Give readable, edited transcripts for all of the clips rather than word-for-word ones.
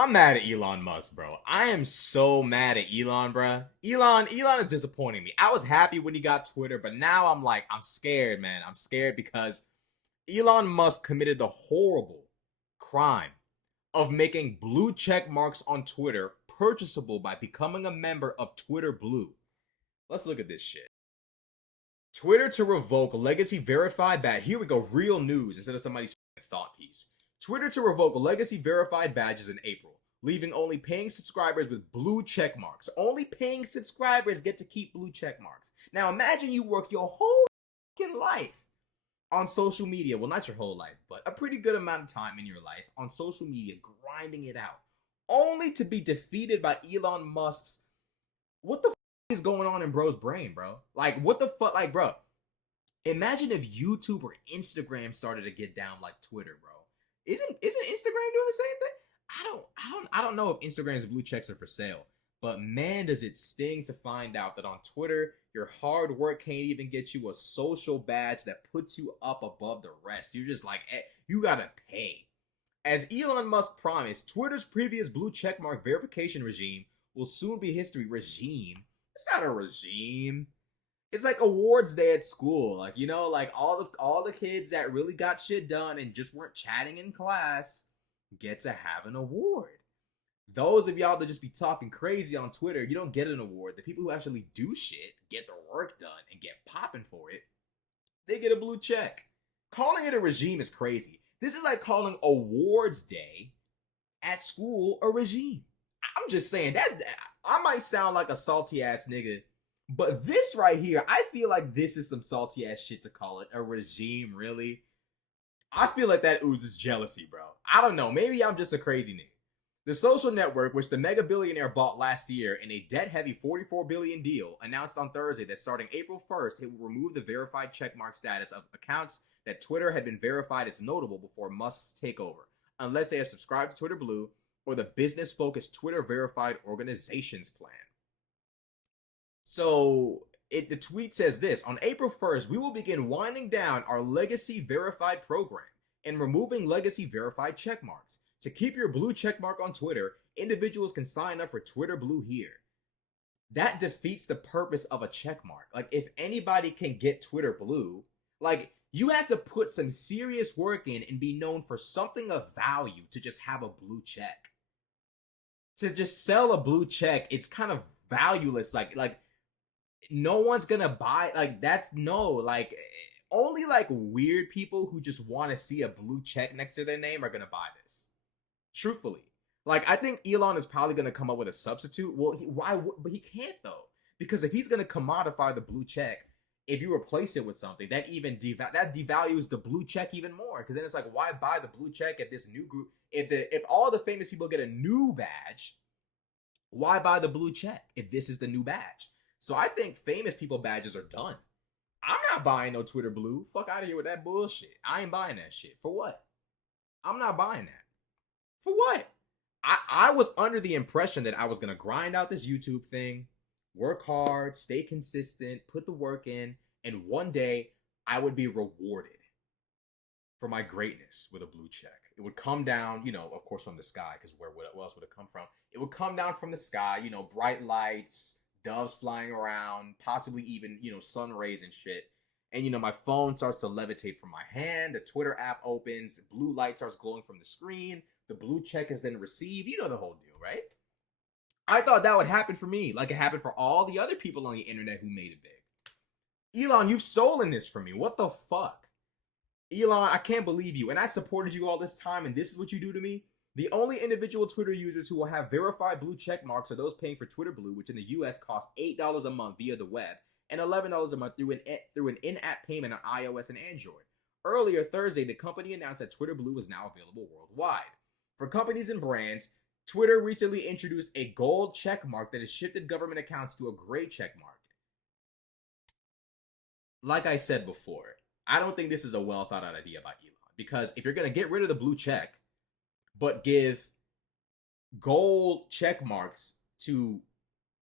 I'm mad at Elon Musk, bro. I am so mad at Elon, bro. Elon is disappointing me. I was happy when he got Twitter, but now I'm scared, man. I'm scared because Elon Musk committed the horrible crime of making blue check marks on Twitter purchasable by becoming a member of Twitter Blue. Let's look at this shit. Twitter to revoke legacy verified badge. Here we go, real news instead of somebody's thought piece. Twitter to revoke legacy verified badges in April, leaving only paying subscribers with blue check marks. Only paying subscribers get to keep blue check marks. Now imagine you work your whole life on social media. Well, not your whole life, but a pretty good amount of time in your life on social media, grinding it out, only to be defeated by Elon Musk's. What the is going on in bro's brain, bro? Like, what the fuck? Like, bro, imagine if YouTube or Instagram started to get down like Twitter, bro. Isn't Instagram doing the same thing? I don't know if Instagram's blue checks are for sale, but man, does it sting to find out that on Twitter, your hard work can't even get you a social badge that puts you up above the rest. You're just like, you gotta pay. As Elon Musk promised, Twitter's previous blue checkmark verification regime will soon be history. Regime? It's not a regime. It's like awards day at school. Like, you know, like all the kids that really got shit done and just weren't chatting in class get to have an award. Those of y'all that just be talking crazy on Twitter, you don't get an award. The people who actually do shit, get the work done, and get popping for it, they get a blue check. Calling it a regime is crazy. This is like calling awards day at school a regime. I'm just saying that I might sound like a salty ass nigga, but this right here, I feel like this is some salty ass shit to call it a regime, really. I feel like that oozes jealousy, bro. I don't know. Maybe I'm just a crazy nigga. The social network, which the mega billionaire bought last year in a debt-heavy $44 billion deal, announced on Thursday that starting April 1st, it will remove the verified checkmark status of accounts that Twitter had been verified as notable before Musk's takeover, unless they have subscribed to Twitter Blue or the business-focused Twitter Verified Organizations plan. So the tweet says this: on April 1st, we will begin winding down our legacy verified program and removing legacy verified checkmarks. To keep your blue checkmark on Twitter, individuals can sign up for Twitter Blue here. That defeats the purpose of a checkmark. Like, if anybody can get Twitter Blue, like, you had to put some serious work in and be known for something of value to just have a blue check. To just sell a blue check, it's kind of valueless. Like no one's gonna buy. Like, that's no, like, only like weird people who just want to see a blue check next to their name are gonna buy this. Truthfully, like, I think Elon is probably gonna come up with a substitute. Well, but he can't though, because if he's gonna commodify the blue check, if you replace it with something that even devalues the blue check even more, because then it's like, why buy the blue check if this new group, if all the famous people get a new badge, why buy the blue check if this is the new badge? So I think famous people badges are done. I'm not buying no Twitter Blue. Fuck out of here with that bullshit. I ain't buying that shit. For what? I'm not buying that. For what? I was under the impression that I was going to grind out this YouTube thing, work hard, stay consistent, put the work in, and one day I would be rewarded for my greatness with a blue check. It would come down, you know, of course, from the sky, because where else would it come from? It would come down from the sky, you know, bright lights, doves flying around, possibly even, you know, sun rays and shit. And, you know, my phone starts to levitate from my hand, the Twitter app opens, blue light starts glowing from the screen, the blue check is then received. You know the whole deal, right? I thought that would happen for me, like it happened for all the other people on the internet who made it big. Elon, you've stolen this from me. What the fuck? Elon, I can't believe you. And I supported you all this time, and this is what you do to me? The only individual Twitter users who will have verified blue check marks are those paying for Twitter Blue, which in the US costs $8 a month via the web and $11 a month through an in-app payment on iOS and Android. Earlier Thursday, the company announced that Twitter Blue is now available worldwide. For companies and brands, Twitter recently introduced a gold check mark that has shifted government accounts to a gray check mark. Like I said before, I don't think this is a well thought out idea by Elon, because if you're going to get rid of the blue check but give gold check marks to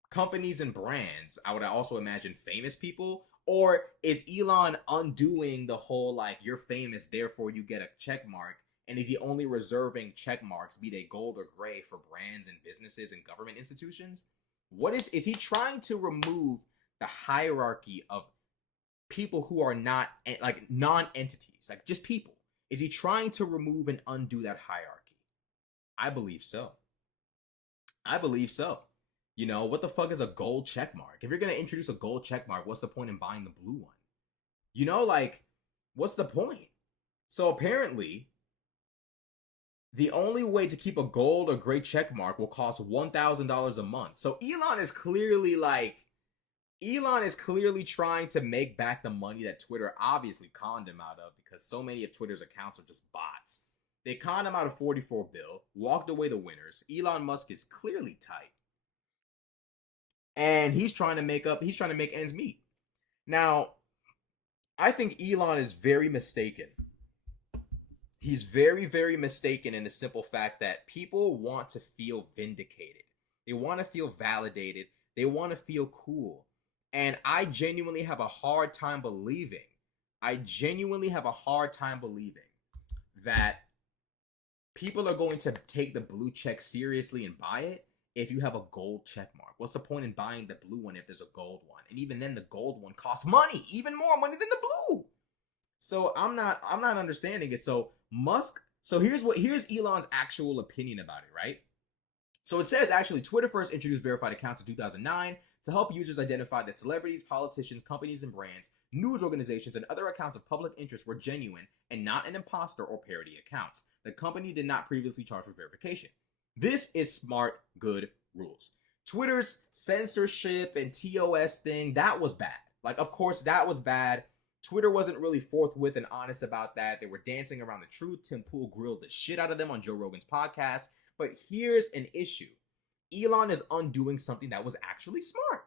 companies and brands, I would also imagine famous people, or is Elon undoing the whole, like, you're famous, therefore you get a check mark, And is he only reserving check marks, be they gold or gray, for brands and businesses and government institutions? What is he trying to remove the hierarchy of people who are not like non-entities, like just people? Is he trying to remove and undo that hierarchy? I believe so. I believe so. You know, what the fuck is a gold check mark? If you're going to introduce a gold check mark, what's the point in buying the blue one? You know, like, what's the point? So apparently, the only way to keep a gold or gray check mark will cost $1,000 a month. So Elon is clearly trying to make back the money that Twitter obviously conned him out of, because so many of Twitter's accounts are just bots. They conned him out of $44 billion, walked away the winners. Elon Musk is clearly tight. And he's trying to make ends meet. Now, I think Elon is very mistaken. He's very, very mistaken in the simple fact that people want to feel vindicated. They want to feel validated. They want to feel cool. And I genuinely have a hard time believing that people are going to take the blue check seriously and buy it if you have a gold check mark. What's the point in buying the blue one if there's a gold one? And even then, the gold one costs money, even more money than the blue. So I'm not understanding it. So here's Elon's actual opinion about it, right? So it says, actually, Twitter first introduced verified accounts in 2009 to help users identify that celebrities, politicians, companies and brands, news organizations, and other accounts of public interest were genuine and not an imposter or parody accounts. The company did not previously charge for verification. This is smart, good rules. Twitter's censorship and TOS thing, that was bad. Like, of course, that was bad. Twitter wasn't really forthwith and honest about that. They were dancing around the truth. Tim Pool grilled the shit out of them on Joe Rogan's podcast. But here's an issue. Elon is undoing something that was actually smart.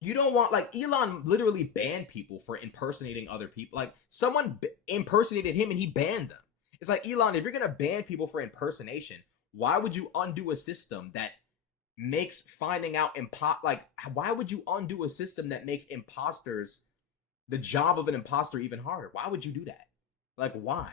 You don't want, like, Elon literally banned people for impersonating other people. Like, someone impersonated him and he banned them. It's like, Elon, if you're going to ban people for impersonation, why would you undo a system that makes finding out why would you undo a system that makes the job of an imposter even harder? Why would you do that? Like, why?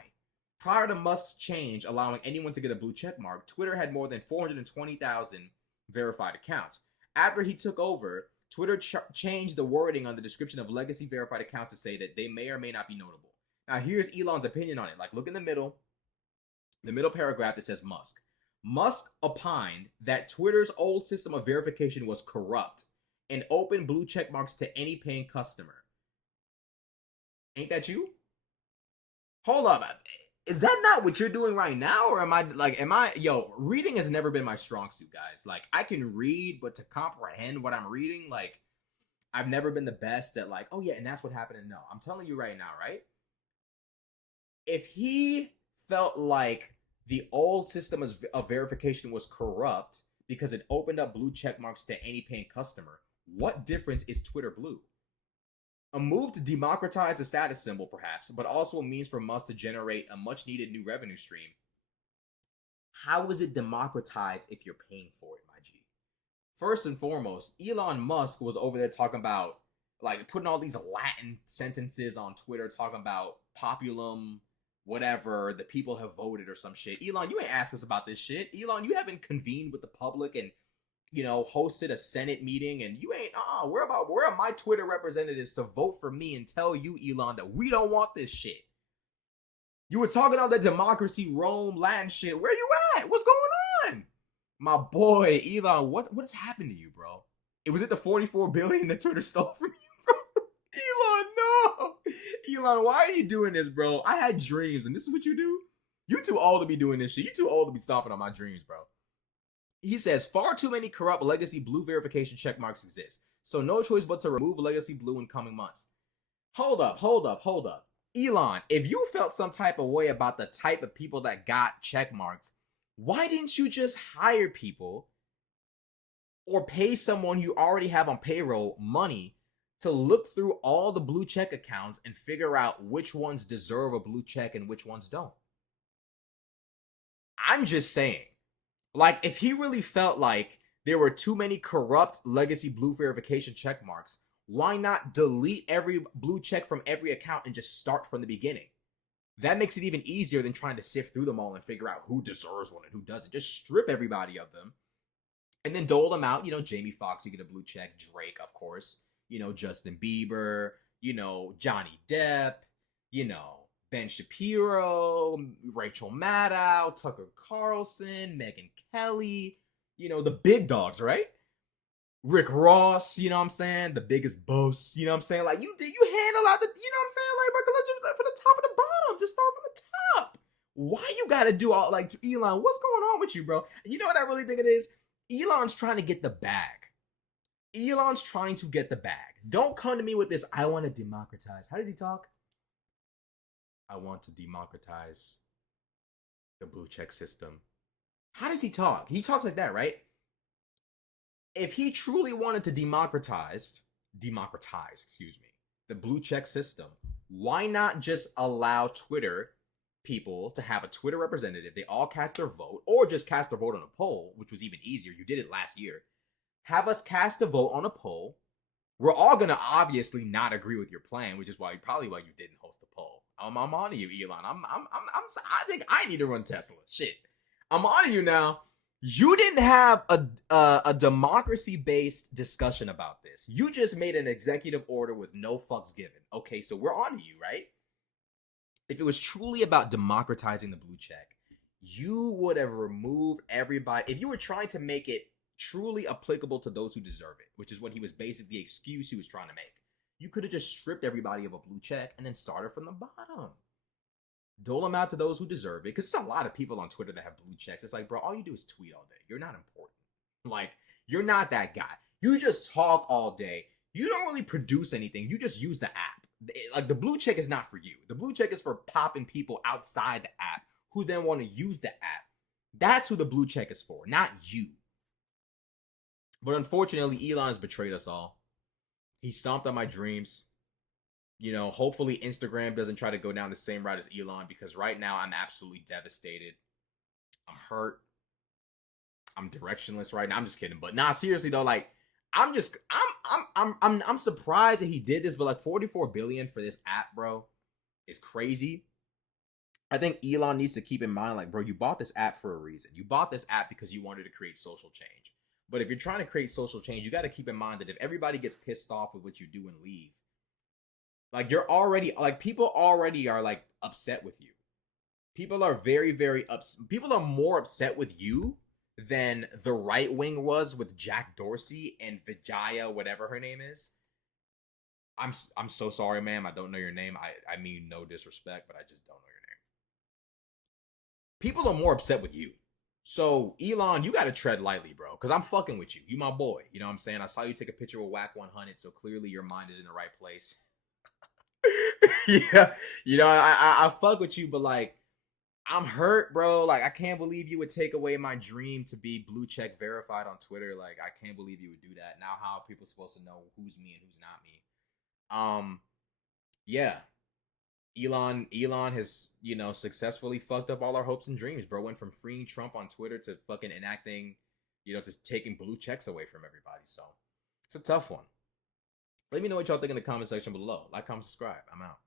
Prior to Musk's change allowing anyone to get a blue check mark, Twitter had more than 420,000 verified accounts. After he took over, Twitter changed the wording on the description of legacy verified accounts to say that they may or may not be notable. Now, here's Elon's opinion on it. Like, look in the middle paragraph that says Musk. Musk opined that Twitter's old system of verification was corrupt and opened blue check marks to any paying customer. Ain't that you? Hold up. Is that not what you're doing right now? Or reading has never been my strong suit, guys. Like, I can read, but to comprehend what I'm reading, like, I've never been the best at, like, oh yeah, and that's what happened. And no, I'm telling you right now, right? If he felt like the old system of verification was corrupt because it opened up blue check marks to any paying customer, what difference is Twitter blue? A move to democratize the status symbol, perhaps, but also a means for Musk to generate a much-needed new revenue stream. How is it democratized if you're paying for it, my G? First and foremost, Elon Musk was over there talking about, like, putting all these Latin sentences on Twitter, talking about populum, whatever, the people have voted or some shit. Elon, you ain't asked us about this shit. Elon, you haven't convened with the public and, you know, hosted a Senate meeting, and you ain't, where are my Twitter representatives to vote for me and tell you, Elon, that we don't want this shit? You were talking all that democracy, Rome, Latin shit. Where you at? What's going on? My boy, Elon, what's happened to you, bro? Was it the $44 billion that Twitter stole from you, bro? Elon, no! Elon, why are you doing this, bro? I had dreams, and this is what you do? You too old to be doing this shit. You too old to be stomping on my dreams, bro. He says, far too many corrupt legacy blue verification checkmarks exist, so no choice but to remove legacy blue in coming months. Hold up. Elon, if you felt some type of way about the type of people that got checkmarks, why didn't you just hire people or pay someone you already have on payroll money to look through all the blue check accounts and figure out which ones deserve a blue check and which ones don't? I'm just saying. Like, if he really felt like there were too many corrupt legacy blue verification check marks, why not delete every blue check from every account and just start from the beginning? That makes it even easier than trying to sift through them all and figure out who deserves one and who doesn't. Just strip everybody of them and then dole them out. Jamie Foxx, you get a blue check. Drake, of course. Justin Bieber. Johnny Depp. Ben Shapiro, Rachel Maddow, Tucker Carlson, Megyn Kelly. The big dogs, right? Rick Ross, you know what I'm saying? The biggest boss, you know what I'm saying? Like, you handle out the, you know what I'm saying? Like, bro, from the top and the bottom. Just start from the top. Why you gotta do all, like, Elon, what's going on with you, bro? You know what I really think it is? Elon's trying to get the bag. Elon's trying to get the bag. Don't come to me with this, I want to democratize. How does he talk? I want to democratize the blue check system. How does he talk? He talks like that, right? If he truly wanted to democratize, the blue check system, why not just allow Twitter people to have a Twitter representative? They all cast their vote, or just cast their vote on a poll, which was even easier. You did it last year. Have us cast a vote on a poll. We're all gonna obviously not agree with your plan, which is probably why you didn't host the poll. I'm on to you, Elon. I think I need to run Tesla. Shit, I'm on to you now. You didn't have a democracy-based discussion about this. You just made an executive order with no fucks given. Okay, so we're on to you, right? If it was truly about democratizing the blue check, you would have removed everybody. If you were trying to make it truly applicable to those who deserve it, which is what he was basically the excuse he was trying to make, you could have just stripped everybody of a blue check and then started from the bottom. Dole them out to those who deserve it. Because there's a lot of people on Twitter that have blue checks. It's like, bro, all you do is tweet all day. You're not important. Like, you're not that guy. You just talk all day. You don't really produce anything. You just use the app. Like, the blue check is not for you. The blue check is for popping people outside the app who then want to use the app. That's who the blue check is for, not you. But unfortunately, Elon has betrayed us all. He stomped on my dreams. Hopefully Instagram doesn't try to go down the same route as Elon, because right now I'm absolutely devastated. I'm hurt. I'm directionless right now. I'm just kidding. But nah, seriously though, like, I'm surprised that he did this, but like 44 billion for this app, bro, is crazy. I think Elon needs to keep in mind, like, bro, you bought this app for a reason. You bought this app because you wanted to create social change. But if you're trying to create social change, you got to keep in mind that if everybody gets pissed off with what you do and leave, like, you're already, like, people already are, like, upset with you. People are very, very upset. People are more upset with you than the right wing was with Jack Dorsey and Vijaya, whatever her name is. I'm so sorry, ma'am. I don't know your name. I mean no disrespect, but I just don't know your name. People are more upset with you. So, Elon, you got to tread lightly, bro, because I'm fucking with you. You my boy. You know what I'm saying? I saw you take a picture with Whack 100, so clearly your mind is in the right place. Yeah, I fuck with you, but like, I'm hurt, bro. Like, I can't believe you would take away my dream to be blue check verified on Twitter. Like, I can't believe you would do that. Now, how are people supposed to know who's me and who's not me? Yeah. Elon has, successfully fucked up all our hopes and dreams, bro. Went from freeing Trump on Twitter to fucking enacting, to taking blue checks away from everybody. So, it's a tough one. Let me know what y'all think in the comment section below. Like, comment, subscribe. I'm out.